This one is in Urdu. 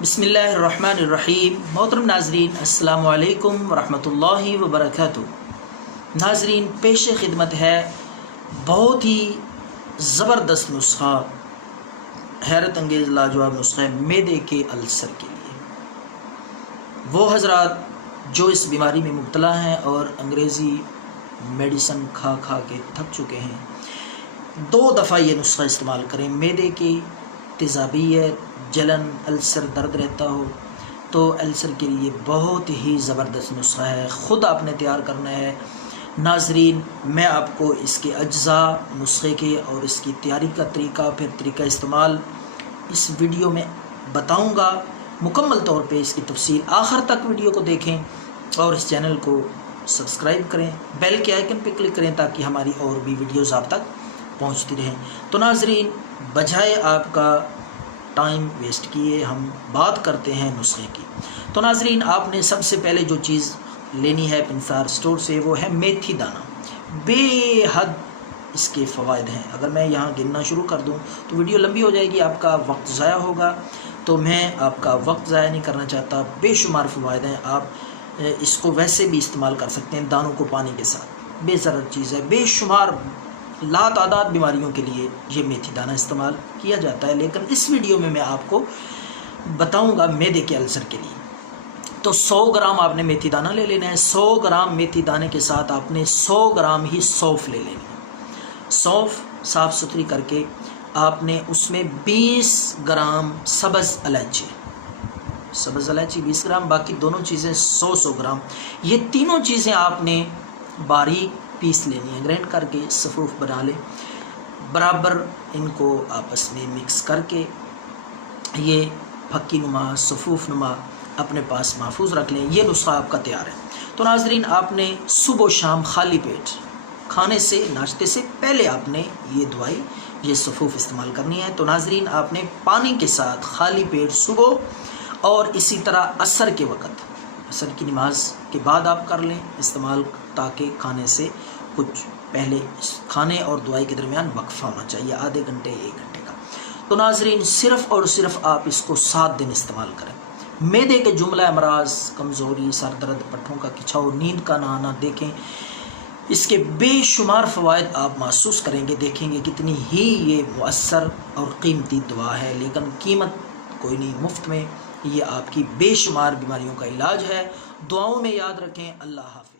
بسم اللہ الرحمن الرحیم۔ محترم ناظرین، السلام علیکم ورحمۃ اللہ وبرکاتہ۔ ناظرین، پیش خدمت ہے بہت ہی زبردست نسخہ، حیرت انگیز لاجواب نسخہ معدے کے السر کے لیے۔ وہ حضرات جو اس بیماری میں مبتلا ہیں اور انگریزی میڈیسن کھا کے تھک چکے ہیں، 2 دفعہ یہ نسخہ استعمال کریں۔ معدے کی تیزابیت، جلن، السر، درد رہتا ہو تو السر کے لیے بہت ہی زبردست نسخہ ہے، خود آپ نے تیار کرنا ہے۔ ناظرین، میں آپ کو اس کے اجزاء، نسخے کے اور اس کی تیاری کا طریقہ، پھر طریقہ استعمال اس ویڈیو میں بتاؤں گا۔ مکمل طور پہ اس کی تفصیل، آخر تک ویڈیو کو دیکھیں اور اس چینل کو سبسکرائب کریں، بیل کے آئیکن پہ کلک کریں تاکہ ہماری اور بھی ویڈیوز آپ تک پہنچتی رہیں۔ تو ناظرین، بجائے آپ کا ٹائم ویسٹ کیے ہم بات کرتے ہیں نسخے کی۔ تو ناظرین، آپ نے سب سے پہلے جو چیز لینی ہے پنسار اسٹور سے وہ ہے میتھی دانہ۔ بے حد اس کے فوائد ہیں، اگر میں یہاں گننا شروع کر دوں تو ویڈیو لمبی ہو جائے گی، آپ کا وقت ضائع ہوگا، تو میں آپ کا وقت ضائع نہیں کرنا چاہتا۔ بے شمار فوائد ہیں، آپ اس کو ویسے بھی استعمال کر سکتے ہیں، دانوں کو پانی کے ساتھ، بے ضرر چیز ہے۔ بے شمار لا تعداد بیماریوں کے لیے یہ میتھی دانہ استعمال کیا جاتا ہے، لیکن اس ویڈیو میں آپ کو بتاؤں گا معدے کے السر کے لیے۔ تو 100 گرام آپ نے میتھی دانہ لے لینا ہے۔ 100 گرام میتھی دانے کے ساتھ آپ نے 100 گرام ہی سونف لے لینی ہے۔ سونف صاف ستھری کر کے آپ نے اس میں 20 گرام سبز الائچی 20 گرام، باقی دونوں چیزیں 100 گرام، یہ تینوں چیزیں آپ نے باریک پیس لینی ہے، گرینڈ کر کے صفوف بنا لیں۔ برابر ان کو آپس میں مکس کر کے یہ پھکی نما، صفوف نما اپنے پاس محفوظ رکھ لیں۔ یہ نسخہ آپ کا تیار ہے۔ تو ناظرین، آپ نے صبح و شام خالی پیٹ کھانے سے، ناشتے سے پہلے آپ نے یہ دوائی، یہ صفوف استعمال کرنی ہے۔ تو ناظرین، آپ نے پانی کے ساتھ خالی پیٹ صبح اور اسی طرح عصر کے وقت، عصر کی نماز کے بعد آپ کر لیں استعمال، تاکہ کھانے سے کچھ پہلے کھانے اور دوائی کے درمیان وقفہ ہونا چاہیے، آدھے گھنٹے 1 گھنٹے کا۔ تو ناظرین، صرف اور صرف آپ اس کو 7 دن استعمال کریں۔ معدے کے جملہ امراض، کمزوری، سر درد، پٹھوں کا کھچاؤ، نیند کا نہ آنا، دیکھیں اس کے بے شمار فوائد آپ محسوس کریں گے، دیکھیں گے کتنی ہی یہ مؤثر اور قیمتی دوا ہے، لیکن قیمت کوئی نہیں، مفت میں یہ آپ کی بے شمار بیماریوں کا علاج ہے۔ دعاؤں میں یاد رکھیں۔ اللہ حافظ۔